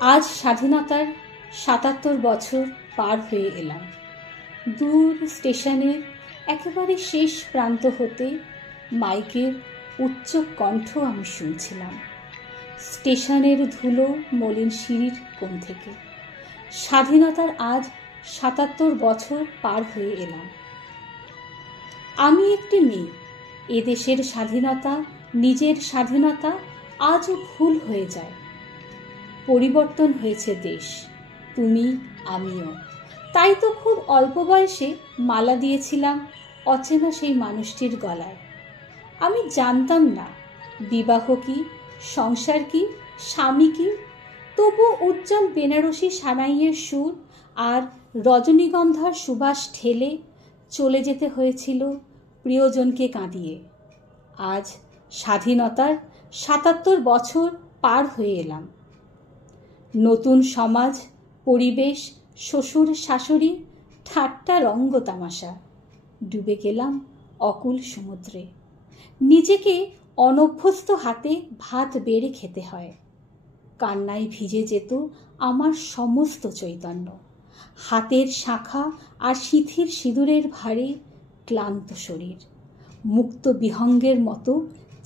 আজ স্বাধীনতার ৭৭ বছর পার হয়ে এলাম। দূর স্টেশনের একেবারে শেষ প্রান্ত হতে মাইকের উচ্চ কণ্ঠ আমি শুনছিলাম। স্টেশনের ধুলো মলিন সিঁড়ির কোণ থেকে স্বাধীনতার আজ ৭৭ বছর পার হয়ে এলাম। আমি একটি মেয়ে। এদেশের স্বাধীনতা, নিজের স্বাধীনতা আজও ভুল হয়ে যায়। পরিবর্তন হয়েছে দেশ, তুমি আমিও। তাই তো খুব অল্প বয়সে মালা দিয়েছিলাম অচেনা সেই মানুষটির গলায়। আমি জানতাম না বিবাহ কি, সংসার কি, স্বামী কি। তবু উজ্জ্বল বেনারসি সানাইয়ের সুর আর রজনীগন্ধার সুবাস ঠেলে চলে যেতে হয়েছিল প্রিয়জনকে কাঁদিয়ে। আজ স্বাধীনতার ৭৭ বছর পার হয়ে এলাম। নতুন সমাজ, পরিবেশ, শ্বশুর শাশুড়ি, ঠাট্টা রঙ্গ তামাশা, ডুবে গেলাম অকুল সমুদ্রে। নিজেকে অনভ্যস্ত হাতে ভাত বেড়ে খেতে হয়। কান্নায় ভিজে যেত আমার সমস্ত চৈতন্য। হাতের শাখা আর সিঁথির সিঁদুরের ভারে ক্লান্ত শরীর মুক্ত বিহঙ্গের মতো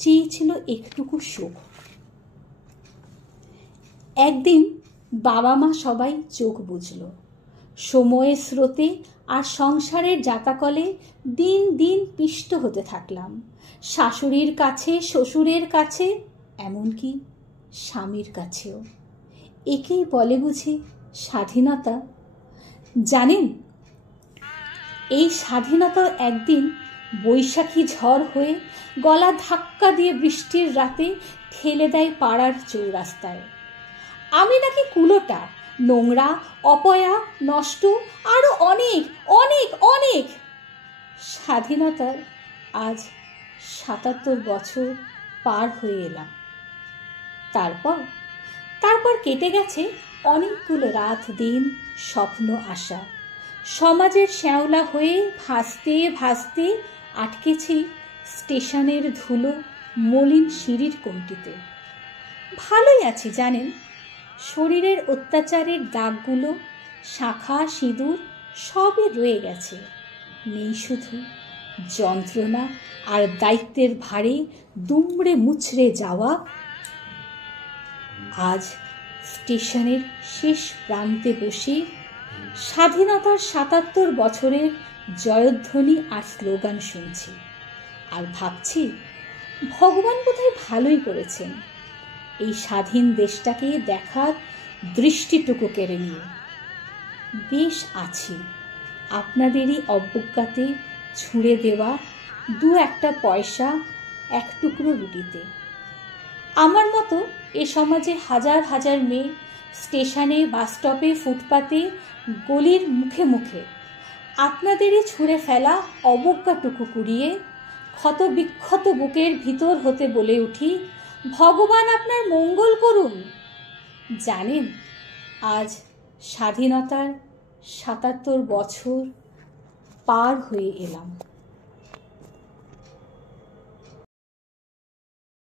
চেয়েছিল একটুকু সুখ। একদিন বাবা মা সবাই চোখ বুঝল। সময়ের স্রোতে আর সংসারের জাতাকলে দিন দিন পিষ্ট হতে থাকলাম, শাশুড়ির কাছে, শ্বশুরের কাছে, এমনকি স্বামীর কাছেও। একেই বলে বুঝি স্বাধীনতা? জানেন, এই স্বাধীনতা একদিন বৈশাখী ঝড় হয়ে গলা ধাক্কা দিয়ে বৃষ্টির রাতে ঠেলে দেয় পাড়ার চৌরাস্তায়। আমি নাকি কুলোটা, নোংরা, অপয়া, নষ্ট, আরো অনেক অনেক অনেক। স্বাধীনতার আজ ৭৭ বছর পার হয়ে এলাম। তারপর কেটে গেছে অনেকগুলো রাত, দিন, স্বপ্ন, আশা। সমাজের শ্যাওলা হয়ে ভাসতে ভাসতে আটকেছি স্টেশনের ধুলো মলিন সিঁড়ির কোণটিতে। ভালোই আছি জানেন। শরীরের অত্যাচারের দাগগুলো, শাখা, সিঁদুর সবই রয়ে গেছে। নেই শুধু যন্ত্রণা আর দায়িত্বের ভারে দুমড়ে মুচড়ে যাওয়া। আজ স্টেশনের শেষ প্রান্তে বসে স্বাধীনতার ৭৭ বছরের জয়ধ্বনি আর স্লোগান শুনছি আর ভাবছি, ভগবান বোধহয় ভালোই করেছেন এই স্বাধীন দেশটাকে দেখার দৃষ্টিটুকু কেড়ে নিয়ে। বেশ আছি আপনাদেরই অবজ্ঞাতে ছুঁড়ে দেওয়া দু একটা পয়সা, এক টুকরো রুটিতে। আমার মতো এ সমাজে হাজার হাজার মেয়ে স্টেশনে, বাসস্টপে, ফুটপাতে, গলির মুখে মুখে আপনাদেরই ছুঁড়ে ফেলা অবজ্ঞাটুকু কুড়িয়ে ক্ষত বিক্ষত বুকের ভিতর হতে বলে উঠি, ভগবান আপনার মঙ্গল করুন। জানেন, আজ স্বাধীনতার ৭৭ বছর পার হয়ে এলাম।